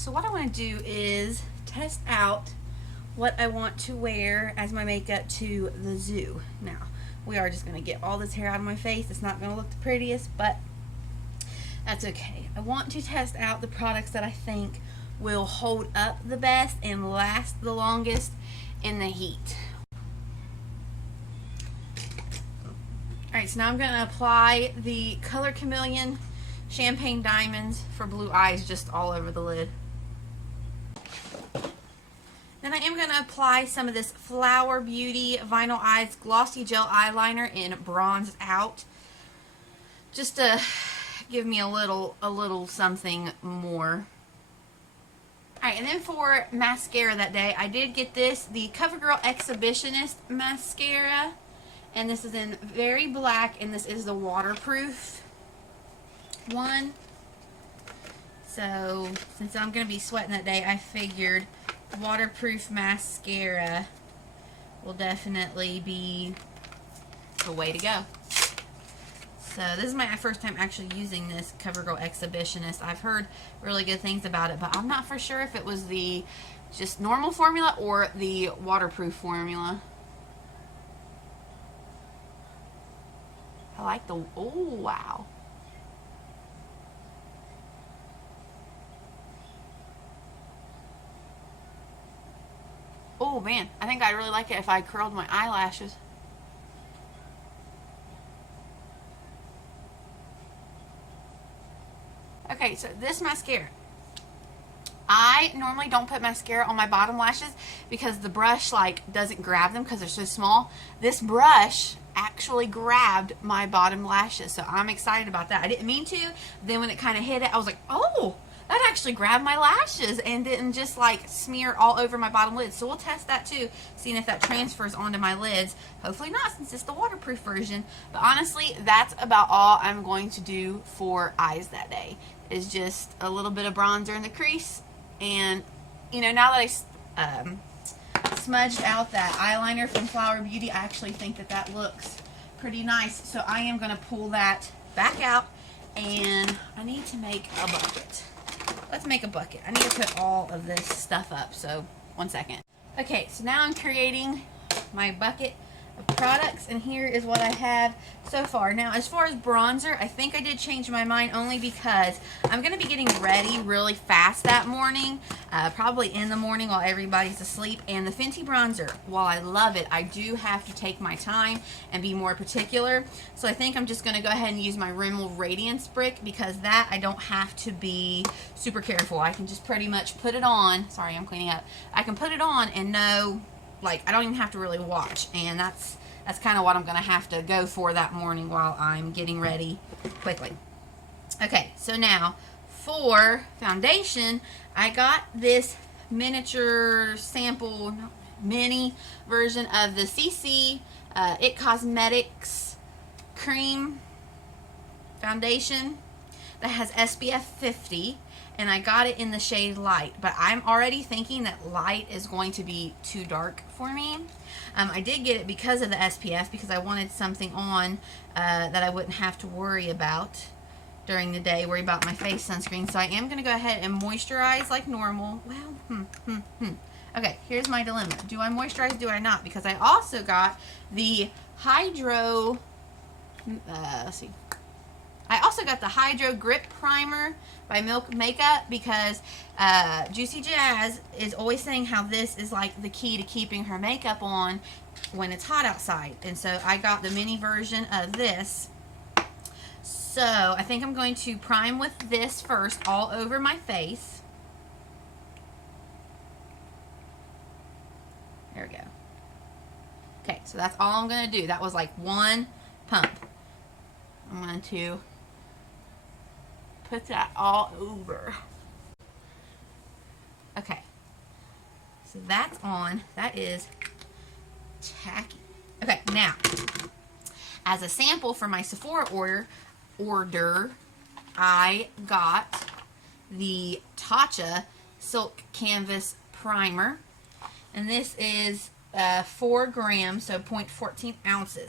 so what I want to do is test out what I want to wear as my makeup to the zoo. Now, we are just going to get all this hair out of my face. It's not going to look the prettiest, but that's okay. I want to test out the products that I think will hold up the best and last the longest in the heat. Alright, so now I'm going to apply the Color Chameleon Champagne Diamonds for blue eyes just all over the lid. Then I am going to apply some of this Flower Beauty Vinyl Eyes Glossy Gel Eyeliner in Bronzed Out, just to give me a little something more. Alright, and then for mascara that day, I did get this, the CoverGirl Exhibitionist mascara, and this is in very black, and this is the waterproof one. So since I'm going to be sweating that day, I figured waterproof mascara will definitely be the way to go. So this is my first time actually using this CoverGirl Exhibitionist. I've heard really good things about it, but I'm not for sure if it was the just normal formula or the waterproof formula. I like the, oh wow. Oh man, I think I'd really like it if I curled my eyelashes. Okay, so this mascara. I normally don't put mascara on my bottom lashes because the brush like doesn't grab them because they're so small. This brush actually grabbed my bottom lashes, so I'm excited about that. I didn't mean to. Then when it kind of hit it, I was like, oh, that actually grabbed my lashes and didn't just like smear all over my bottom lids. So we'll test that too, seeing if that transfers onto my lids. Hopefully not, since it's the waterproof version. But honestly, that's about all I'm going to do for eyes that day. Is just a little bit of bronzer in the crease, and you know, now that I smudged out that eyeliner from Flower Beauty, I actually think that that looks pretty nice. So I am going to pull that back out, and I need to make a bucket. Let's make a bucket. I need to put all of this stuff up, so 1 second. Okay, so now I'm creating my bucket of products, and here is what I have so far. Now, as far as bronzer, I think I did change my mind only because I'm going to be getting ready really fast that morning, probably in the morning while everybody's asleep. And the Fenty bronzer, while I love it, I do have to take my time and be more particular. So I think I'm just going to go ahead and use my Rimmel Radiance Brick, because that I don't have to be super careful. I can just pretty much put it on. Sorry, I'm cleaning up. I can put it on and know, like, I don't even have to really watch, and that's kind of what I'm going to have to go for that morning while I'm getting ready quickly. Okay, so now for foundation, I got this miniature sample, mini version of the CC It Cosmetics Creme foundation that has SPF 50. And I got it in the shade Light, but I'm already thinking that Light is going to be too dark for me. I did get it because of the SPF, because I wanted something on that I wouldn't have to worry about during the day, worry about my face sunscreen. So I am going to go ahead and moisturize like normal. Well, Okay, here's my dilemma. Do I moisturize, do I not? Because I also got the let's see. I also got the Hydrogrip Primer by Milk Makeup, because Juicy Jazz is always saying how this is like the key to keeping her makeup on when it's hot outside. And so I got the mini version of this. So I think I'm going to prime with this first all over my face. There we go. Okay, so that's all I'm going to do. That was like one pump. I'm going to put that all over. Okay, so that's on. That is tacky. Okay, now as a sample for my Sephora order, I got the Tatcha Silk Canvas Primer, and this is 4 grams, so 0.14 ounces.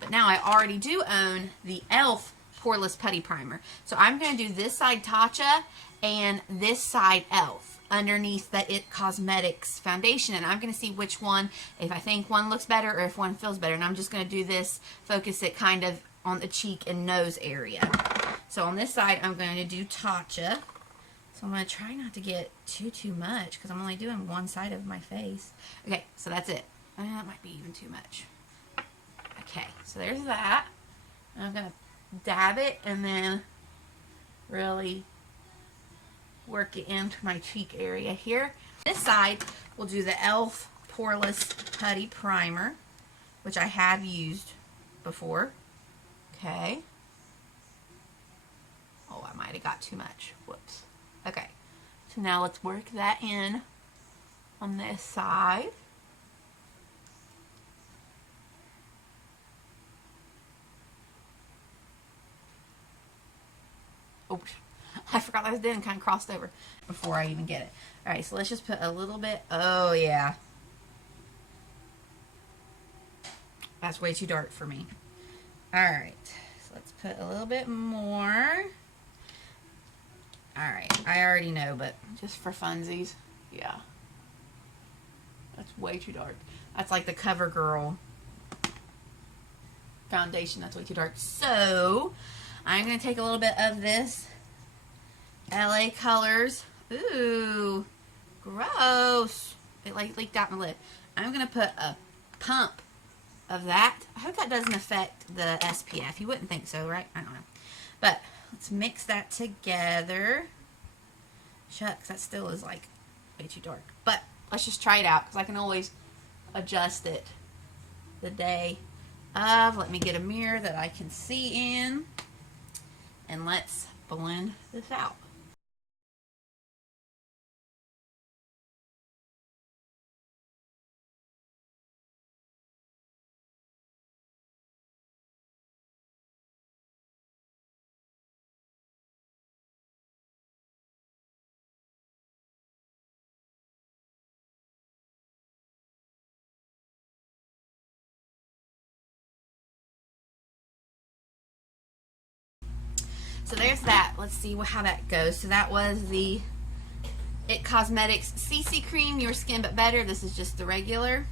But now I already do own the e.l.f. Poreless Putty Primer. So I'm going to do this side Tatcha and this side e.l.f. underneath the It Cosmetics foundation, and I'm going to see which one, if I think one looks better or if one feels better. And I'm just going to do this, focus it kind of on the cheek and nose area. So on this side, I'm going to do Tatcha. So I'm going to try not to get too much because I'm only doing one side of my face. Okay, so that's it. That might be even too much. Okay, so there's that. I'm going to dab it and then really work it into my cheek area here. This side, we'll do the e.l.f. Poreless Putty Primer, which I have used before. Okay. Oh, I might have got too much. Whoops. Okay. So now let's work that in on this side. Oops. I forgot I was doing, kind of crossed over before I even get it. Alright, so let's just put a little bit. Oh, yeah. That's way too dark for me. Alright, so let's put a little bit more. Alright, I already know, but just for funsies. Yeah. That's way too dark. That's like the Covergirl foundation. That's way too dark. So, I'm going to take a little bit of this LA Colors. Ooh, gross. It like leaked out my lip. I'm going to put a pump of that. I hope that doesn't affect the SPF. You wouldn't think so, right? I don't know. But let's mix that together. Shucks, that still is like way too dark. But let's just try it out because I can always adjust it the day of. Let me get a mirror that I can see in. And let's blend this out. So there's that. Let's see how that goes. So that was the It Cosmetics CC Cream, Your Skin But Better. This is just the regular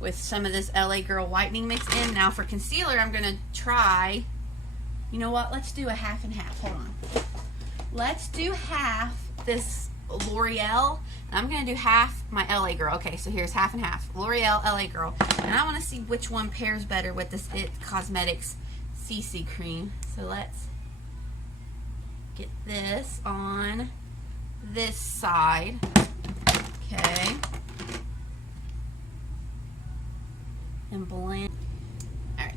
with some of this LA Girl whitening mixed in. Now for concealer, I'm going to try, you know what, let's do a half and half. Hold on. Let's do half this Loreal, and I'm going to do half my LA Girl. Okay, so here's half and half. Loreal, LA Girl. And I want to see which one pairs better with this It Cosmetics CC Cream. So let's get this on this side. Okay. And blend. Alright.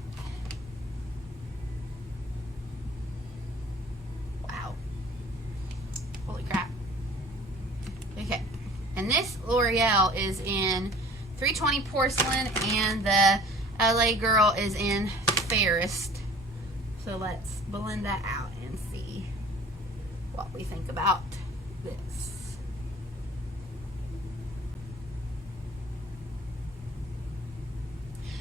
Wow. Holy crap. Okay. And this L'Oreal is in 320 Porcelain and the LA Girl is in Fairest. So let's blend that out and see what we think about this.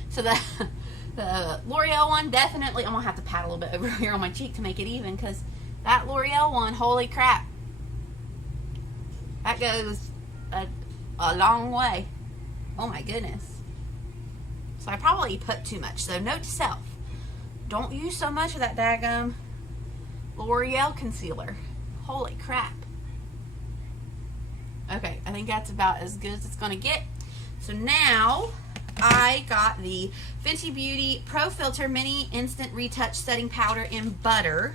So the L'Oreal one, definitely, I'm going to have to pat a little bit over here on my cheek to make it even, because that L'Oreal one, holy crap, that goes a long way. Oh my goodness. So I probably put too much. So note to self, don't use so much of that daggum L'Oreal concealer. Holy crap. Okay, I think that's about as good as it's going to get. So now I got the Fenty Beauty Pro Filt'r Mini Instant Retouch Setting Powder in Butter.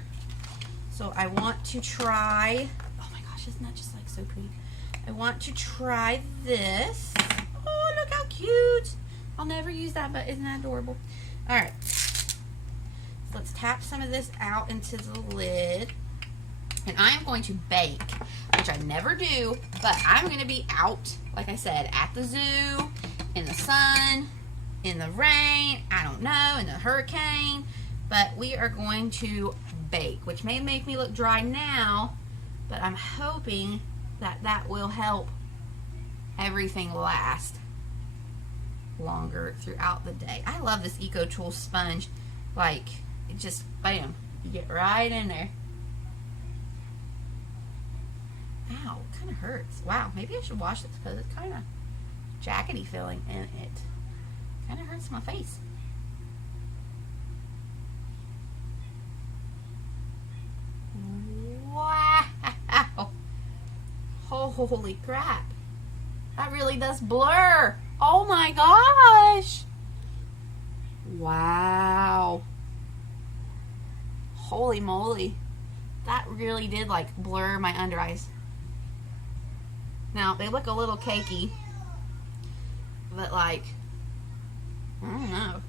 So I want to try, oh my gosh, isn't that just like so pretty? I want to try this. Oh, look how cute. I'll never use that, but isn't that adorable? All right. So let's tap some of this out into the lid. And I'm going to bake, which I never do, but I'm going to be out, like I said, at the zoo, in the sun, in the rain, I don't know, in the hurricane, but we are going to bake, which may make me look dry now, but I'm hoping that that will help everything last longer throughout the day. I love this Eco Tool sponge. Like, it just, bam, You get right in there. Ow, it kind of hurts. Wow, maybe I should wash this because it's kind of jackety feeling and it kind of hurts my face. Wow. Holy crap. That really does blur. Oh my gosh. Wow. Holy moly. That really did like blur my under eyes. Now, they look a little cakey. But like, I don't know.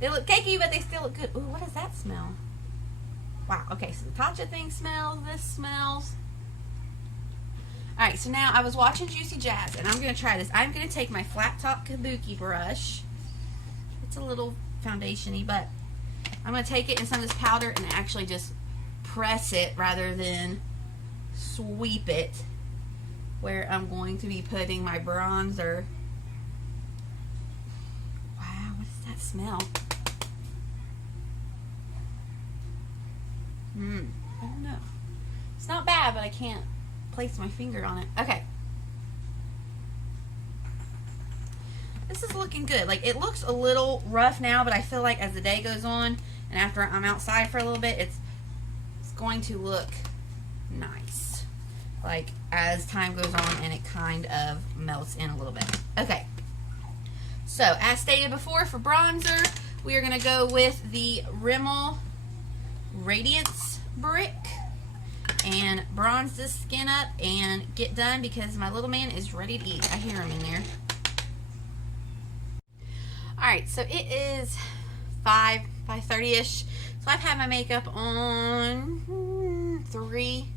They look cakey, but they still look good. Ooh, what does that smell? Wow, okay, so the Tatcha thing smells, this smells. Alright, so now I was watching Juicy Jazz, and I'm going to try this. I'm going to take my flat top kabuki brush. It's a little foundation-y, but I'm going to take it in some of this powder and actually just press it rather than sweep it, where I'm going to be putting my bronzer. Wow, what does that smell? I don't know. It's not bad, but I can't place my finger on it. Okay. This is looking good. Like, it looks a little rough now, but I feel like as the day goes on and after I'm outside for a little bit, it's going to look nice. Like, as time goes on and it kind of melts in a little bit. Okay. So, as stated before, for bronzer, we are going to go with the Rimmel Radiance Brick and bronze this skin up and get done because my little man is ready to eat. I hear him in there. Alright, so it is 5:30ish. So I've had my makeup on 3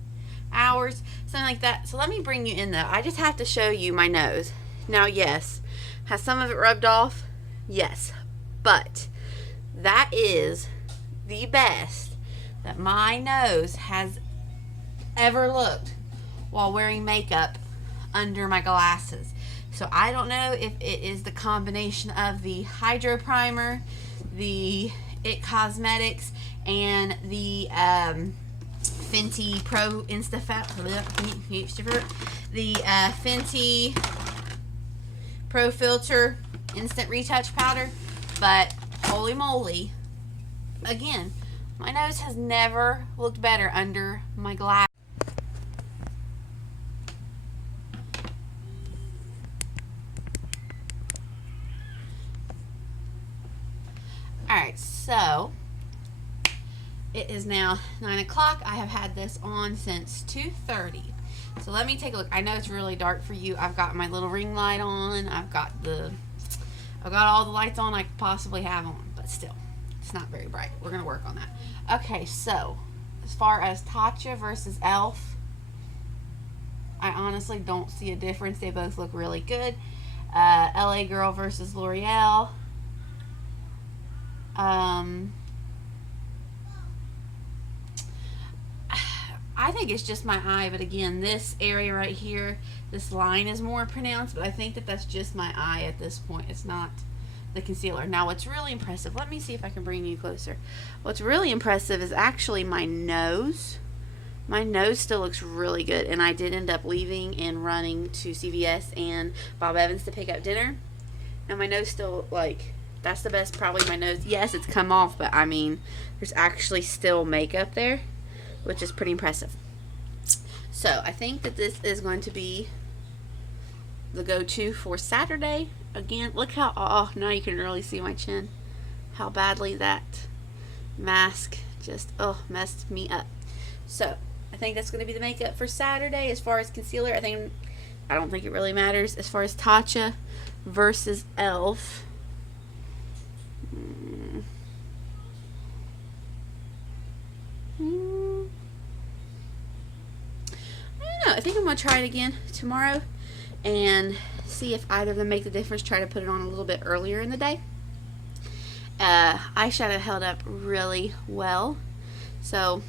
hours, something like that. So let me bring you in though. I just have to show you my nose. Now, yes, has some of it rubbed off? Yes, but that is the best that my nose has ever looked while wearing makeup under my glasses. So I don't know if it is the combination of the Hydro Primer, the It Cosmetics, and the Fenty Pro the Fenty Pro Filt'r Instant Retouch Powder, but holy moly, again, my nose has never looked better under my glass. Alright, so it is now 9 o'clock. I have had this on since 2:30. So let me take a look. I know it's really dark for you. I've got my little ring light on. I've got all the lights on I could possibly have on, but still, it's not very bright. We're going to work on that. Okay, so as far as Tatcha versus e.l.f., I honestly don't see a difference. They both look really good. LA Girl versus Loreal. I think it's just my eye, but again, this area right here, this line is more pronounced, but I think that that's just my eye at this point. It's not the concealer. Now, what's really impressive, let me see if I can bring you closer. What's really impressive is actually my nose. My nose still looks really good, and I did end up leaving and running to CVS and Bob Evans to pick up dinner. Now, my nose still, like, that's the best, probably my nose. Yes, it's come off, but I mean, there's actually still makeup there, which is pretty impressive. So, I think that this is going to be the go-to for Saturday. Again, look how, oh, now you can really see my chin. How badly that mask just, oh, messed me up. So, I think that's going to be the makeup for Saturday. As far as concealer, I don't think it really matters. As far as Tatcha versus e.l.f., I think I'm going to try it again tomorrow and see if either of them make the difference. Try to put it on a little bit earlier in the day. Eyeshadow held up really well. So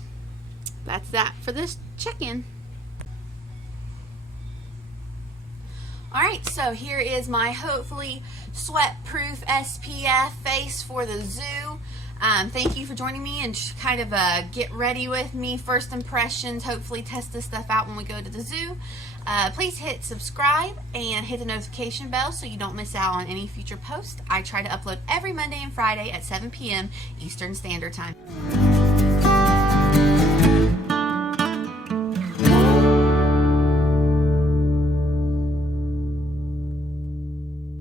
that's that for this check-in. Alright, so here is my hopefully sweat-proof SPF face for the zoo. Thank you for joining me and kind of get ready with me. First impressions, hopefully test this stuff out when we go to the zoo. Please hit subscribe and hit the notification bell so you don't miss out on any future posts. I try to upload every Monday and Friday at 7 p.m. Eastern Standard Time.